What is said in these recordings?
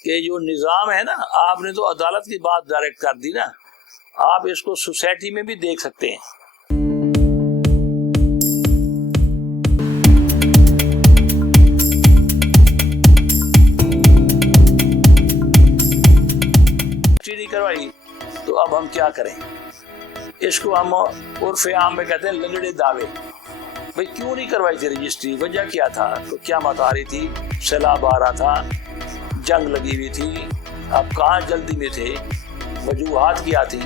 کہ جو نظام ہے نا، آپ نے تو عدالت کی بات ڈائریکٹ کر دی نا، آپ اس کو سوسائٹی میں بھی دیکھ سکتے ہیں۔ کروائی تو اب ہم کیا کریں؟ اس کو ہم عرف عام میں کہتے ہیں لنگڑے دعوے۔ بھئی کیوں نہیں کروائی تھی رجسٹری؟ وجہ کیا تھا؟ تو کیا مت آ رہی تھی، سیلاب آ رہا تھا، جنگ لگی ہوئی تھی، اب کہاں جلدی میں تھے، وجوہات کیا تھی؟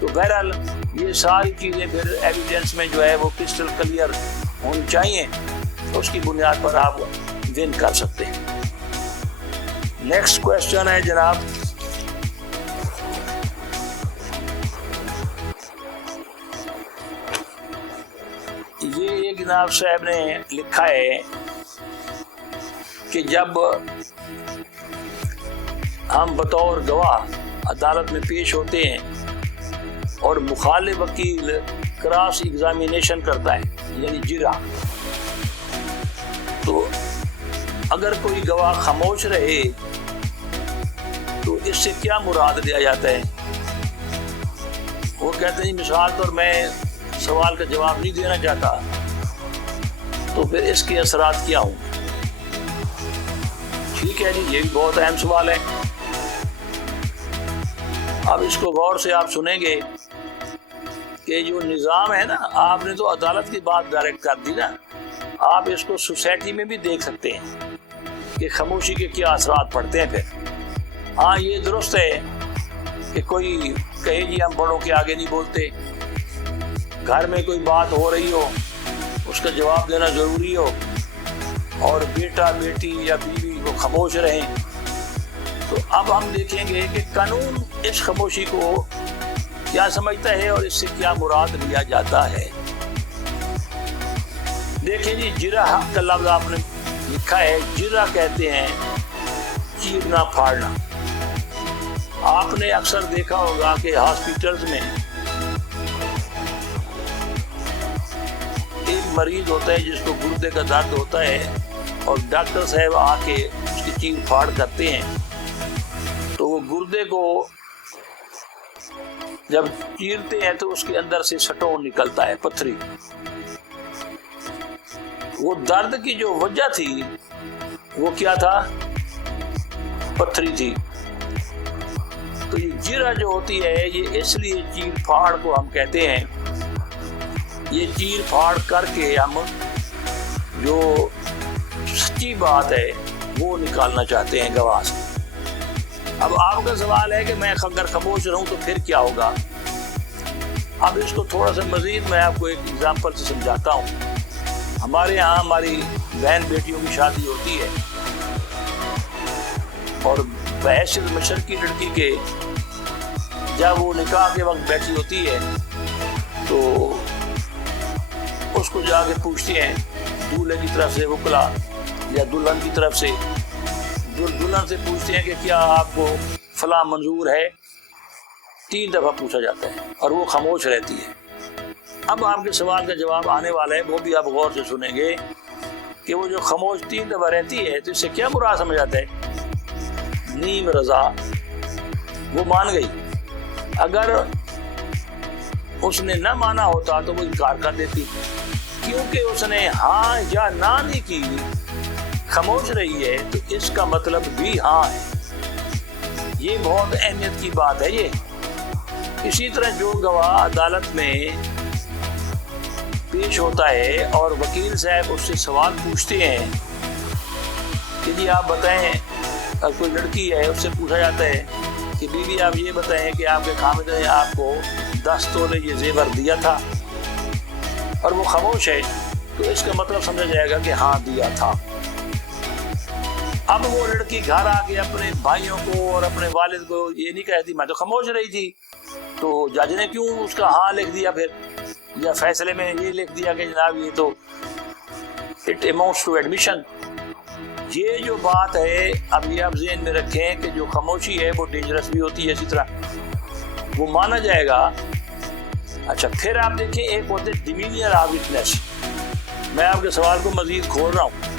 تو بہرحال یہ ساری چیزیں پھر ایویڈنس میں جو ہے وہ کرسٹل کلیئر ہونی چاہیے، اس کی بنیاد پر آپ ون کر سکتے ہیں۔ نیکسٹ کوشچن ہے جناب، یہ ایک جناب صاحب نے لکھا ہے کہ جب ہم بطور گواہ عدالت میں پیش ہوتے ہیں اور مخالف وکیل کراس ایگزامینیشن کرتا ہے یعنی جرح، تو اگر کوئی گواہ خاموش رہے تو اس سے کیا مراد لیا جاتا ہے؟ وہ کہتے ہیں مثال طور میں سوال کا جواب نہیں دینا چاہتا تو پھر اس کے اثرات کیا ہوں؟ ٹھیک ہے جی، یہ بھی بہت اہم سوال ہے۔ اب اس کو غور سے آپ سنیں گے کہ جو نظام ہے نا، آپ نے تو عدالت کی بات ڈائریکٹ کر دی نا، آپ اس کو سوسائٹی میں بھی دیکھ سکتے ہیں کہ خاموشی کے کیا اثرات پڑتے ہیں پھر۔ ہاں یہ درست ہے کہ کوئی کہے جی ہم بڑوں کے آگے نہیں بولتے، گھر میں کوئی بات ہو رہی ہو اس کا جواب دینا ضروری ہو اور بیٹا بیٹی یا بیوی وہ خاموش رہیں، تو اب ہم دیکھیں گے کہ قانون اس خاموشی کو کیا سمجھتا ہے اور اس سے کیا مراد لیا جاتا ہے۔ دیکھیں جی، جرح کا لفظ آپ نے لکھا ہے، جرح کہتے ہیں چیرنا پھاڑنا۔ آپ نے اکثر دیکھا ہوگا کہ ہاسپٹلز میں ایک مریض ہوتا ہے جس کو گردے کا درد ہوتا ہے اور ڈاکٹر صاحب آ کے اس کی چیر پھاڑ کرتے ہیں، تو وہ گردے کو جب چیرتے ہیں تو اس کے اندر سے سٹون نکلتا ہے، پتھری۔ وہ درد کی جو وجہ تھی وہ کیا تھا؟ پتھری تھی۔ تو یہ جرح جو ہوتی ہے یہ اس لیے چیر پھاڑ کو ہم کہتے ہیں، یہ چیر پھاڑ کر کے ہم جو سچی بات ہے وہ نکالنا چاہتے ہیں گواہ سے۔ اب آپ کا سوال ہے کہ میں اگر خاموش رہوں تو پھر کیا ہوگا؟ اب اس کو تھوڑا سا مزید میں آپ کو ایک ایگزامپل سے سمجھاتا ہوں۔ ہمارے یہاں ہماری بہن بیٹیوں کی شادی ہوتی ہے اور بحیثیت مشرقی لڑکی کے جب وہ نکاح کے وقت بیٹھی ہوتی ہے تو اس کو جا کے پوچھتے ہیں دولہے کی طرف سے وکلا یا دلہن کی طرف سے، دلہن سے پوچھتے ہیں کہ کیا آپ کو فلاں منظور ہے؟ 3 دفعہ پوچھا جاتا ہے اور وہ خاموش رہتی ہے۔ اب آپ کے سوال کا جواب آنے والا ہے، وہ بھی آپ غور سے سنیں گے کہ وہ جو خاموش 3 دفعہ رہتی ہے تو اس سے کیا مراد سمجھ آتا ہے؟ نیم رضا، وہ مان گئی۔ اگر اس نے نہ مانا ہوتا تو وہ انکار کر دیتی، کیونکہ اس نے ہاں یا نہ نہیں کی، خاموش رہی ہے تو اس کا مطلب بھی ہاں ہے۔ یہ بہت اہمیت کی بات ہے یہ۔ اسی طرح جو گواہ عدالت میں پیش ہوتا ہے اور وکیل صاحب اس سے سوال پوچھتے ہیں کہ جی آپ بتائیں، اگر کوئی لڑکی ہے اس سے پوچھا جاتا ہے کہ بیوی آپ یہ بتائیں کہ آپ کے خامد نے آپ کو 10 تولے یہ زیور دیا تھا، اور وہ خاموش ہے تو اس کا مطلب سمجھا جائے گا کہ ہاں دیا تھا۔ اب وہ لڑکی گھر آ کے اپنے بھائیوں کو اور اپنے والد کو یہ نہیں کہتی میں تو خاموش رہی تھی، تو جج نے کیوں اس کا ہاں لکھ دیا پھر، یا فیصلے میں یہ لکھ دیا کہ جناب یہ تو اٹ اماؤنٹس ٹو ایڈمیشن۔ یہ جو بات ہے اب یہ آپ ذہن میں رکھیں کہ جو خاموشی ہے وہ ڈینجرس بھی ہوتی ہے، اسی طرح وہ مانا جائے گا۔ اچھا پھر آپ دیکھیں ایک ہوتے ڈیمینئر آف وٹنس۔ میں آپ کے سوال کو مزید کھول رہا ہوں۔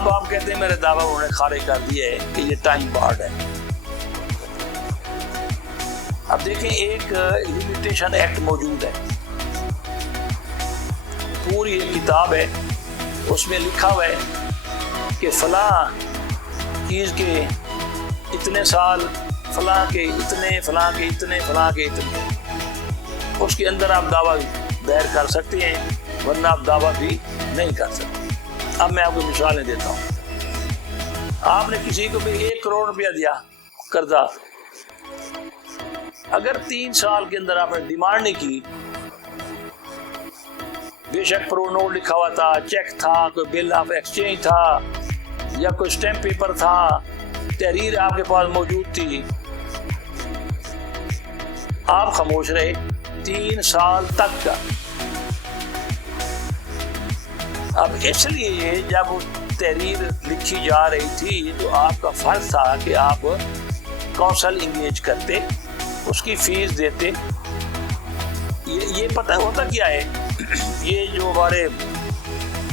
اب آپ کہتے ہیں میرے دعویٰ انہوں نے خارج کر دیا ہے کہ یہ ٹائم بارڈ ہے. اب دیکھیں ایک لمیٹیشن ایکٹ موجود ہے, پوری ایک کتاب ہے, اس میں لکھا ہوا ہے کہ فلاں چیز کے اتنے سال, فلاں کے اتنے, فلاں کے اتنے, فلاں کے اتنے, اس کے اندر آپ دعویٰ دائر کر سکتے ہیں, ورنہ آپ دعویٰ بھی نہیں کر سکتے. اب میں آپ کو مثالیں دیتا ہوں. آپ نے کسی کو بھی 1 کروڑ روپیہ دیا قرضہ, اگر 3 سال کے اندر آپ نے ڈیمانڈ نہیں کی, بے شک پرو نوٹ لکھا ہوا تھا, چیک تھا, کوئی بل آف ایکسچینج تھا, یا کوئی اسٹیمپ پیپر تھا, تحریر آپ کے پاس موجود تھی, آپ خاموش رہے 3 سال تک کا. اب اس لیے جب تحریر لکھی جا رہی تھی تو آپ کا فرض تھا کہ آپ کونسل انگیج کرتے, اس کی فیس دیتے. یہ پتہ ہوتا کیا ہے, یہ جو ہمارے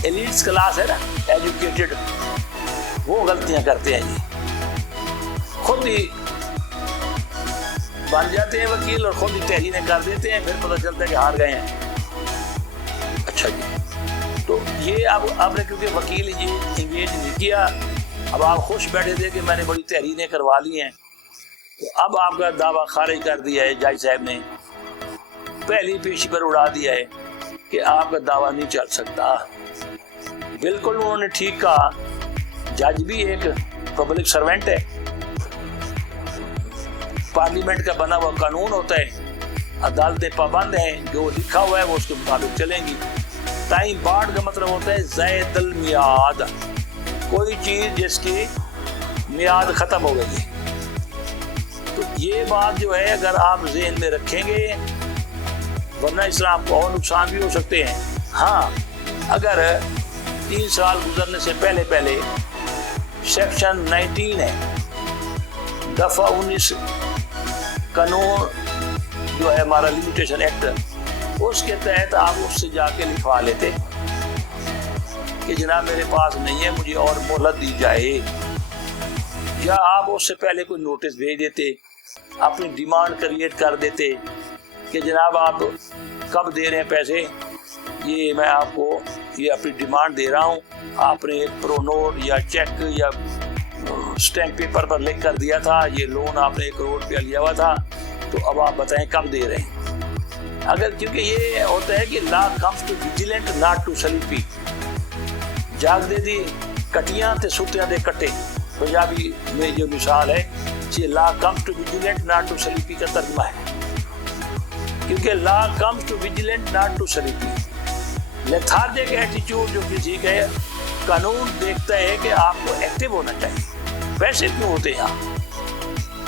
ایلیٹس کلاس ہے نا, ایجوکیٹڈ, وہ غلطیاں کرتے ہیں. یہ خود ہی بن جاتے ہیں وکیل اور خود ہی تحریریں کر دیتے ہیں, پھر پتہ چلتا ہے کہ ہار گئے ہیں. اچھا جی, تو یہ اب آپ نے کیونکہ وکیل یہ انگیج نہیں کیا, اب آپ خوش بیٹھے تھے کہ میں نے بڑی تحریریں کروا لی ہیں, تو اب آپ کا دعویٰ خارج کر دیا ہے جج صاحب نے, پہلی پیشی پر اڑا دیا ہے کہ آپ کا دعویٰ نہیں چل سکتا. بالکل انہوں نے ٹھیک کہا, جج بھی ایک پبلک سرونٹ ہے, پارلیمنٹ کا بنا ہوا قانون ہوتا ہے, عدالتیں پابند ہیں, جو لکھا ہوا ہے وہ اس کے مطابق چلیں گی. ٹائم بارڈ کا مطلب ہوتا ہے زائد المیعاد, کوئی چیز جس کی میعاد ختم ہو گئی ہے. تو یہ بات جو ہے اگر آپ ذہن میں رکھیں گے, ورنہ اس طرح آپ کو اور نقصان بھی ہو سکتے ہیں. ہاں, اگر 3 سال گزرنے سے پہلے سیکشن 19 ہے, دفعہ 19 قانون جو ہے ہمارا لمیٹیشن ایکٹ, اس کے تحت آپ اس سے جا کے لکھوا لیتے کہ جناب میرے پاس نہیں ہے, مجھے اور مہلت دی جائے, یا آپ اس سے پہلے کوئی نوٹس بھیج دیتے, اپنی ڈیمانڈ کریٹ کر دیتے کہ جناب آپ کب دے رہے ہیں پیسے, یہ میں آپ کو یہ اپنی ڈیمانڈ دے رہا ہوں, آپ نے ایک پرو نوٹ یا چیک یا اسٹیمپ پیپر پر لکھ کر دیا تھا, یہ لون آپ نے 1 کروڑ روپیہ لیا ہوا تھا, تو اب آپ بتائیں کب دے رہے ہیں. اگر کیونکہ یہ ہوتا ہے کہ law comes to vigilant not to sleepy, جاگ دے دی کٹیاں تے سوتیاں دے کٹے, پنجابی میں جو مثال ہے یہ law comes to vigilant not to sleepy کا ترجمہ ہے. کیونکہ law comes to vigilant not to sleepy, lethargic ایٹیچیوڈ جو کسی کا ہے, قانون دیکھتا ہے کہ آپ کو ایکٹیو ہونا چاہیے. ویسے کیوں ہوتے ہیں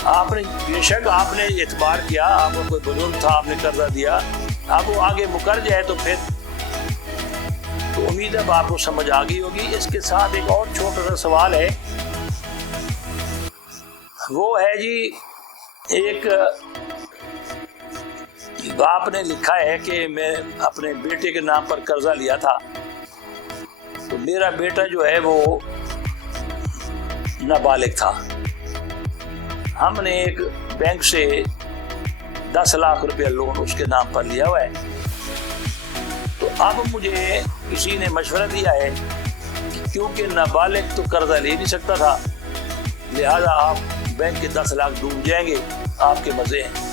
آپ نے بے شک آپ نے اعتبار کیا, آپ کو کوئی بزرگ تھا, آپ نے قرضہ دیا, اب وہ آگے مکر جائے تو پھر تو امید ہے آپ کو سمجھ آ گئی ہوگی. اس کے ساتھ ایک اور چھوٹا سا سوال ہے, وہ ہے جی ایک باپ نے لکھا ہے کہ میں اپنے بیٹے کے نام پر قرضہ لیا تھا, تو میرا بیٹا جو ہے وہ نابالغ تھا, ہم نے ایک بینک سے 10 لاکھ روپیہ لون اس کے نام پر لیا ہوا ہے. تو اب مجھے کسی نے مشورہ دیا ہے کہ کیونکہ نابالغ تو قرضہ لے نہیں سکتا تھا, لہذا آپ بینک کے 10 لاکھ ڈوب جائیں گے, آپ کے مزے ہیں.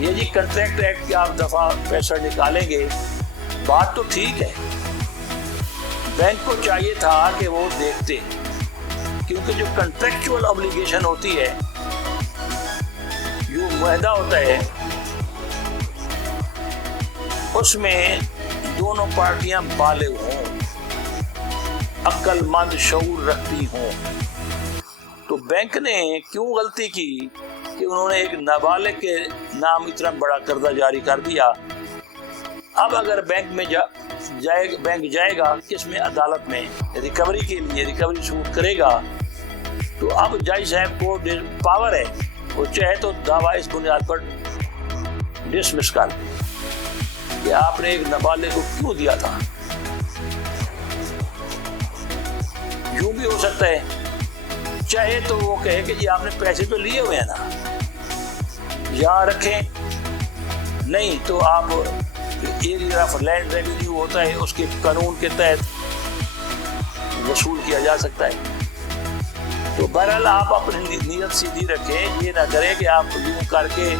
یہ جی کنٹریکٹ ایکٹ کے آپ دفعہ پیسہ نکالیں گے, بات تو ٹھیک ہے, بینک کو چاہیے تھا کہ وہ دیکھتے, کیونکہ جو کنٹریکچوئل اوبلیگیشن ہوتی ہے, جو معاہدہ ہوتا ہے, اس میں دونوں پارٹیاں بالغ ہوں, عقل مند شعور رکھتی ہوں. تو بینک نے کیوں غلطی کی کہ انہوں نے ایک نابالغ کے نام اتنا بڑا قرضہ جاری کر دیا. اب اگر بینک میں بینک جائے گا کس میں, عدالت میں ریکوری کے لیے, ریکوری سوٹ کرے گا, تو اب جج صاحب کو پاور ہے, وہ چاہے تو دعویٰ اس بنیاد پر ڈسمس کر کہ آپ نے ایک نابالغ کو کیوں دیا تھا. یوں بھی ہو سکتا ہے، چاہے تو وہ کہے کہ جی آپ نے پیسے تو لیے ہوئے ہیں نا، یہاں رکھیں، نہیں تو آپ ایریا آف لینڈ ریونیو ہوتا ہے اس کے قانون کے تحت وصول کیا جا سکتا ہے۔ تو بہرحال آپ اپنی نیت سیدھی رکھیں، یہ نہ کریں کہ آپ یوں کر کے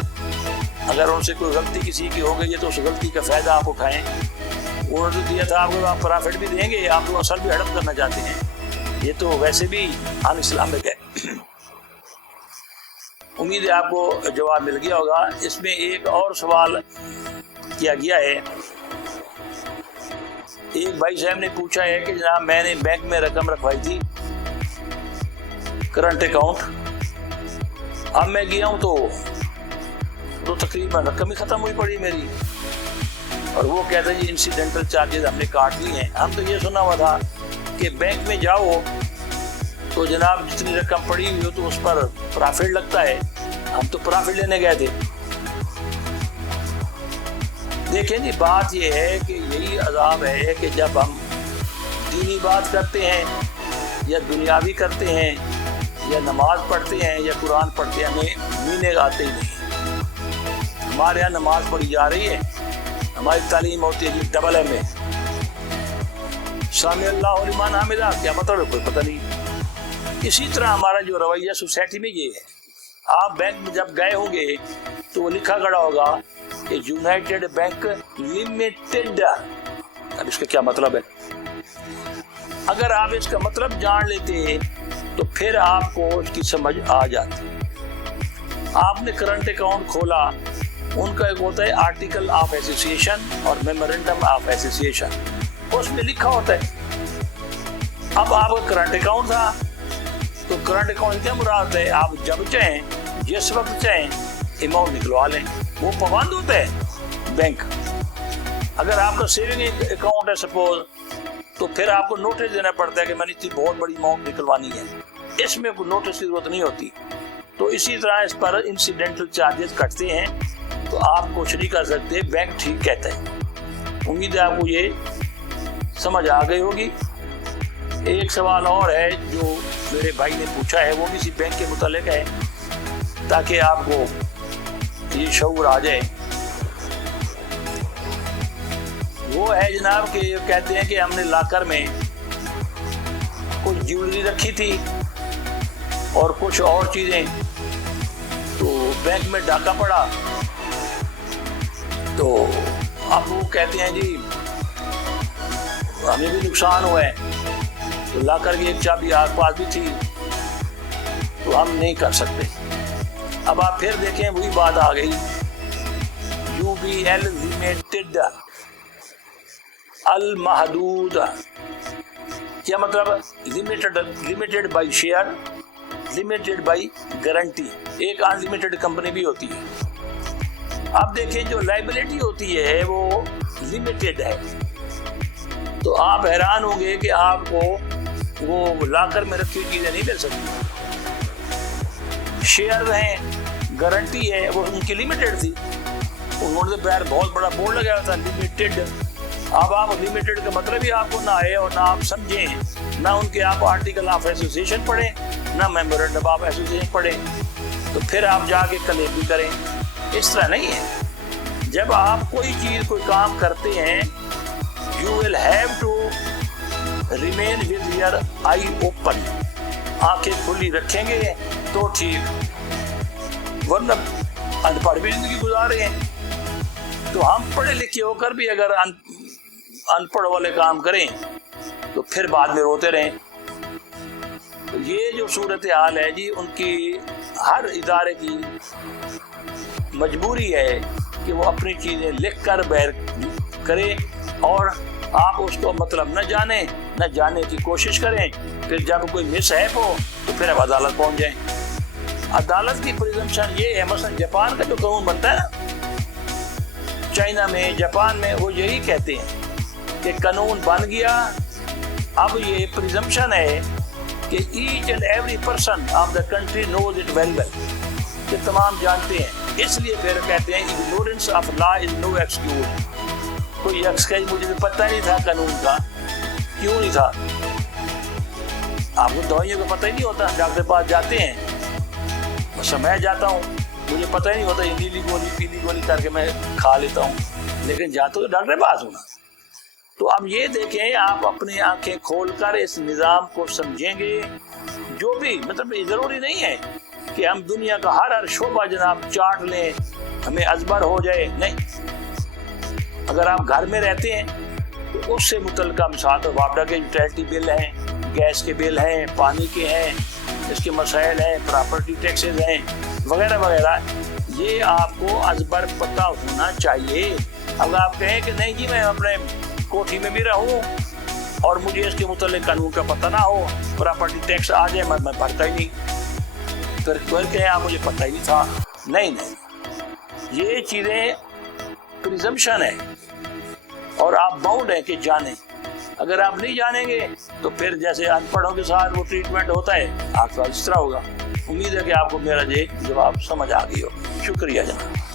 اگر ان سے کوئی غلطی کسی کی ہو گئی ہے تو اس غلطی کا فائدہ آپ اٹھائیں۔ انہوں نے دیا تھا آپ کو، آپ پرافٹ بھی دیں گے، آپ لوگ اصل بھی ہڑپ کرنا چاہتے ہیں، یہ تو ویسے بھی ان اسلامک ہے۔ امید ہے آپ کو جواب مل گیا ہوگا۔ اس میں ایک اور سوال کیا گیا ہے، ایک بھائی صاحب نے پوچھا ہے کہ جناب میں نے بینک میں رقم رکھوائی تھی، کرنٹ اکاؤنٹ، اب میں گیا ہوں تو تقریباً رقم ہی ختم ہوئی پڑی میری، اور وہ کہتا ہے جی انسیڈنٹل چارجز ہم نے کاٹ لیے ہیں۔ ہم تو یہ سنا ہوا تھا کہ بینک میں جاؤ تو جناب جتنی رقم پڑی ہوئی ہو تو اس پر پرافٹ لگتا ہے، ہم تو پرافٹ لینے گئے تھے۔ دیکھیں جی بات یہ ہے کہ یہی عذاب ہے کہ جب ہم دینی بات کرتے ہیں یا دنیاوی کرتے ہیں یا نماز پڑھتے ہیں یا قرآن پڑھتے ہیں، ہمیں مینے آتے ہی نہیں۔ ہمارے یہاں نماز پڑھی جا رہی ہے، ہماری تعلیم ہوتی ہے جی ڈبل ایم اے، سامع اللہ لمن حمدہ، کیا مطلب ہے کوئی پتہ نہیں۔ اسی طرح ہمارا جو رویہ سوسائٹی میں یہ ہے، آپ بینک میں جب گئے ہوں گے تو وہ لکھا کھڑا ہوگا کہ یونائٹڈ بینک لمیٹڈ، اب اس کا کیا مطلب ہے؟ اگر آپ اس کا مطلب جان لیتے تو پھر آپ کو اس کی سمجھ آ جاتی۔ آپ نے کرنٹ اکاؤنٹ کھولا، ان کا ایک ہوتا ہے آرٹیکل آف ایسوسیشن اور میمورنڈم آف ایسوسیشن، اس میں لکھا ہوتا ہے۔ اب آپ کا کرنٹ اکاؤنٹ تھا تو کرنٹ اکاؤنٹ کیا مراد ہے؟ آپ جب چاہیں جس وقت چاہیں اماؤنٹ نکلوا لیں، وہ پابند ہوتا ہے بینک۔ اگر آپ کا سیونگ اکاؤنٹ ہے سپوز، تو پھر آپ کو نوٹس دینا پڑتا ہے کہ میں نے اتنی بہت بڑی اماؤنٹ نکلوانی ہے، اس میں کوئی نوٹس کی ضرورت نہیں ہوتی۔ تو اسی طرح اس پر انسیڈنٹل چارجز کٹتے ہیں، تو آپ کچھ نہیں کر سکتے، بینک ٹھیک کہتا ہے۔ امید ہے آپ کو یہ سمجھ آ گئی ہوگی۔ ایک سوال اور ہے جو میرے بھائی نے پوچھا ہے، وہ بھی اسی بینک کے متعلق ہے، تاکہ آپ کو یہ شعور آ جائے۔ وہ ہے جناب کہ یہ کہتے ہیں کہ ہم نے لاکر میں کچھ جیولری رکھی تھی اور کچھ اور چیزیں، تو بینک میں ڈاکہ پڑا، تو اب وہ کہتے ہیں جی ہمیں بھی نقصان ہوا ہے، تو لاکر کی ایک چابی آس پاس بھی تھی، تو ہم نہیں کر سکتے۔ اب آپ پھر دیکھیں وہی بات آ گئی، UBL لمیٹڈ المحدود، کیا مطلب؟ Limited by share, limited by guarantee, ایک ان لمیٹڈ کمپنی بھی ہوتی ہے۔ اب دیکھیں جو لائبلٹی ہوتی ہے وہ لمیٹڈ ہے، تو آپ حیران ہوں گے کہ آپ کو وہ لاکر میں رکھی ہوئی چیزیں نہیں مل سکتی۔ شیئر ہیں، گارنٹی ہے، وہ ان کی لمیٹڈ تھی، انہوں نے بہت بڑا بورڈ لگایا تھا لمیٹڈ۔ اب آپ لمیٹڈ کا مطلب ہی آپ کو نہ آئے اور نہ آپ سمجھیں، نہ ان کے آپ آرٹیکل آف ایسوسیشن پڑھیں، نہ میمورنڈم آف ایسوسیشن پڑھیں، تو پھر آپ جا کے کلیم بھی کریں۔ اس طرح نہیں ہے۔ جب آپ کوئی چیز کوئی کام کرتے ہیں، you will have to remain with your eye open، آنکھیں کھلی رکھیں گے تو ٹھیک، ورنہ ان پڑھ بھی زندگی گزار رہے ہیں۔ تو ہم پڑھے لکھے ہو کر بھی اگر ان پڑھ والے کام کریں تو پھر بعد میں روتے رہیں۔ تو یہ جو صورتحال ہے جی، ان کی ہر ادارے کی مجبوری ہے کہ وہ اپنی چیزیں لکھ کر بہر کرے، اور آپ اس کو مطلب نہ جانیں، نہ جاننے کی کوشش کریں، پھر جب کوئی مس ہیپ ہو تو پھر اب عدالت پہنچ جائیں۔ عدالت کی پریزمپشن یہ ہے، مثلا جاپان کا جو قانون بنتا ہے نا، چائنا میں، جاپان میں، وہ یہی کہتے ہیں کہ قانون بن گیا، اب یہ پریزمپشن ہے کہ each and every person of the country knows it very well, کہ تمام جانتے ہیں۔ اس لیے پھر کہتے ہیں ignorance of law is no excuse, کوئی ایکسکیوز مجھے پتہ نہیں تھا قانون کا، کیوں نہیں تھا؟ آپ کو دوائیوں کا پتہ ہی نہیں ہوتا، ڈاکٹر کے پاس جاتے ہیں، بس میں جاتا ہوں مجھے پتہ ہی نہیں ہوتا، یہ نیلی گولی پیلی گولی کر کے میں کھا لیتا ہوں، لیکن جاتا تو ڈاکٹر کے پاس ہوں نا۔ تو اب یہ دیکھیں، آپ اپنی آنکھیں کھول کر اس نظام کو سمجھیں گے، جو بھی مطلب یہ ضروری نہیں ہے کہ ہم دنیا کا ہر شعبہ جناب چاٹ لیں، ہمیں ازبر ہو جائے، نہیں۔ اگر آپ گھر میں رہتے ہیں تو اس سے متعلقہ مثال تو واپڈا کے یوٹیلٹی بل ہیں، گیس کے بل ہیں، پانی کے ہیں، اس کے مسائل ہیں، پراپرٹی ٹیکسز ہیں وغیرہ وغیرہ، یہ آپ کو ازبر پتہ ہونا چاہیے۔ اگر آپ کہیں کہ نہیں جی میں اپنے کوٹھی میں بھی رہوں اور مجھے اس کے متعلق قانون کا پتہ نہ ہو، پراپرٹی ٹیکس آ جائے میں بھرتا ہی نہیں، پھر کہیں آپ مجھے پتہ ہی نہیں تھا، نہیں، یہ چیزیں پریزمپشن ہے اور آپ باؤنڈ ہیں کہ جانیں۔ اگر آپ نہیں جانیں گے تو پھر جیسے ان پڑھوں کے ساتھ وہ ٹریٹمنٹ ہوتا ہے، آپ کا اس طرح ہوگا۔ امید ہے کہ آپ کو میرا یہ جواب سمجھ آ گئی ہو۔ شکریہ جناب۔